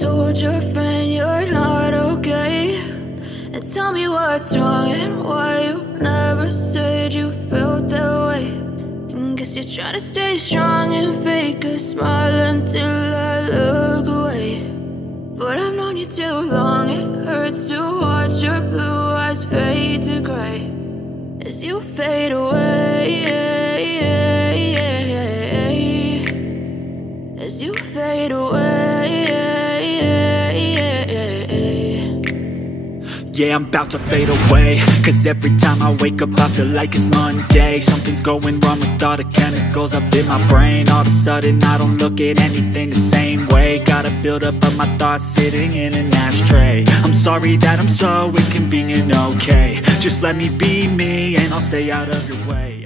Told your friend you're not okay, and tell me what's wrong and why you never said you felt that way. And guess you're trying to stay strong and fake a smile until I look away. But I've known you too long, it hurts to watch your blue eyes fade to gray as you fade away, as you fade away. Yeah, I'm about to fade away, cause every time I wake up I feel like it's Monday. Something's going wrong with all the chemicals up in my brain. All of a sudden I don't look at anything the same way. Got a buildup of my thoughts sitting in an ashtray. I'm sorry that I'm so inconvenient, okay. Just let me be me and I'll stay out of your way.